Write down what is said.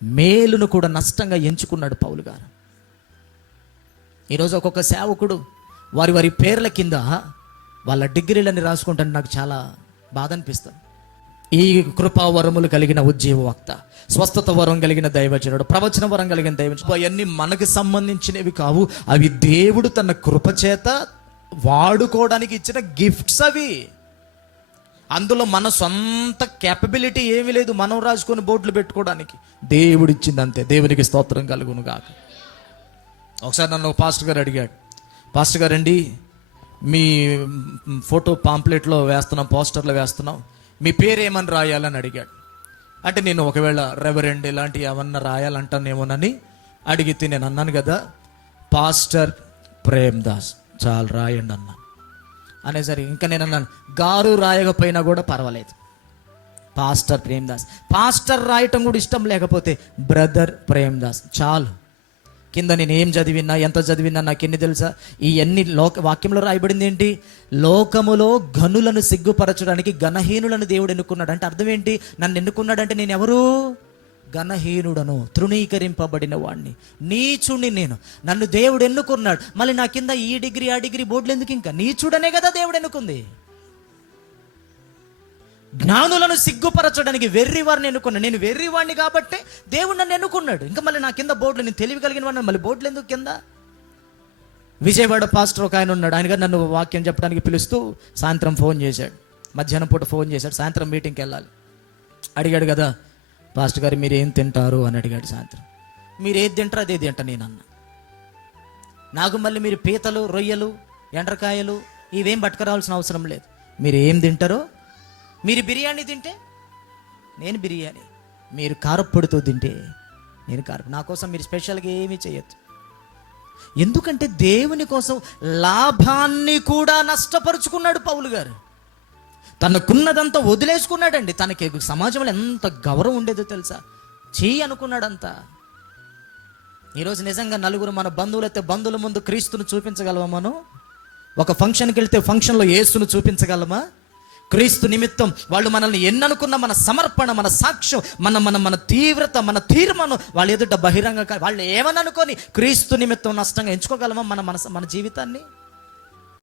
మేలును కూడా నష్టంగా ఎంచుకున్నాడు పౌలు గారు. ఈరోజు ఒక్కొక్క సేవకుడు వారి వారి పేర్ల కింద వాళ్ళ డిగ్రీలని రాసుకుంటే నాకు చాలా బాధ అనిపిస్తుంది. ఈ కృపావరములు కలిగిన ఉజ్జీవ వక్త, స్వస్థత వరం కలిగిన దైవజనుడు, ప్రవచన వరం కలిగిన దైవజనుడు, అవన్నీ మనకు సంబంధించినవి కావు. అవి దేవుడు తన కృపచేత వాడుకోవడానికి ఇచ్చిన గిఫ్ట్స్ అవి. అందులో మన సొంత క్యాపబిలిటీ ఏమీ లేదు, మనం రాసుకొని బోర్డులు పెట్టుకోవడానికి. దేవుడు ఇచ్చింది అంతే. దేవునికి స్తోత్రం కలుగును గాక. ఒకసారి నన్ను పాస్టర్ గారు అడిగాడు, పాస్టర్ గారండి మీ ఫోటో పాంప్లెట్లో వేస్తున్నాం, పోస్టర్లో వేస్తున్నాం, మీ పేరు ఏమని రాయాలని అడిగాడు. అంటే నేను ఒకవేళ రెవరెండ్ ఇలాంటివి ఏమన్నా రాయాలంటానేమోనని అడిగితే నేను అన్నాను కదా, పాస్టర్ ప్రేమ్ దాస్ చాలు రాయండి అన్నా. అనేసరి ఇంకా నేను అన్నాను, గారు రాయకపోయినా కూడా పర్వాలేదు, పాస్టర్ ప్రేమ్ దాస్. పాస్టర్ రాయటం కూడా ఇష్టం లేకపోతే బ్రదర్ ప్రేమ్ దాస్ చాలు. కింద నేను ఏం చదివినా ఎంత చదివినా నాకు ఎన్ని తెలుసా, ఈ అన్ని వాక్యంలో రాయబడింది ఏంటి? లోకములో ఘనులను సిగ్గుపరచడానికి ఘనహీనులను దేవుడు ఎన్నుకున్నాడు. అంటే అర్థం ఏంటి? నన్ను ఎన్నుకున్నాడంటే నేను ఎవరు? ఘనహీనుడను, తృణీకరింపబడిన వాడిని, నీచుడిని నేను. నన్ను దేవుడు ఎన్నుకున్నాడు. మళ్ళీ నా కింద ఈ డిగ్రీ ఆ డిగ్రీ బోర్డులు ఎందుకు? ఇంకా నీచుడనే కదా దేవుడు ఎన్నుకుంది. జ్ఞానులను సిగ్గుపరచడానికి వెర్రివారిని ఎన్నుకున్నాడు. నేను వెర్రివాడిని కాబట్టి దేవుడు నన్ను ఎన్నుకున్నాడు. ఇంకా మళ్ళీ నా కింద బోర్డులు, నేను తెలివి కలిగిన వాడిని, మళ్ళీ బోర్డులు ఎందుకు కింద? విజయవాడ పాస్టర్ ఒక ఆయన ఉన్నాడు. ఆయన గారు నన్ను వాక్యం చెప్పడానికి పిలుస్తూ సాయంత్రం ఫోన్ చేశాడు, మధ్యాహ్నం పూట ఫోన్ చేశాడు. సాయంత్రం మీటింగ్కి వెళ్ళాలి. అడిగాడు కదా, పాస్టర్ గారు మీరు ఏం తింటారు అని అడిగాడు. సాయంత్రం మీరు ఏది తింటారో అదే తింటా నేను అన్న. నాకు మళ్ళీ మీరు పీతలు, రొయ్యలు, ఎండ్రకాయలు ఇవేం పట్టుకురావాల్సిన అవసరం లేదు. మీరు ఏం తింటారో, మీరు బిర్యానీ తింటే నేను బిర్యానీ, మీరు కారప్పొడితో తింటే నేను కారపు. నా కోసం మీరు స్పెషల్గా ఏమీ చేయొద్దు. ఎందుకంటే దేవుని కోసం లాభాన్ని కూడా నష్టపరుచుకున్నాడు పౌలు గారు. తనకున్నదంతా వదిలేసుకున్నాడండి. తనకి సమాజంలో ఎంత గౌరవం ఉండేదో తెలుసా? చెయ్యి అనుకున్నాడంతా. ఈరోజు నిజంగా నలుగురు మన బంధువులైతే బంధువుల ముందు క్రీస్తును చూపించగలమా? మనం ఒక ఫంక్షన్కి వెళ్తే ఫంక్షన్లో యేసును చూపించగలమా? క్రీస్తు నిమిత్తం వాళ్ళు మనల్ని ఎన్ననుకున్న మన సమర్పణ, మన సాక్ష్యం, మన తీవ్రత, మన తీర్మానం వాళ్ళ ఎదుట బహిరంగ వాళ్ళు ఏమని అనుకొని క్రీస్తు నిమిత్తం నష్టంగా ఎంచుకోగలమా మన జీవితాన్ని?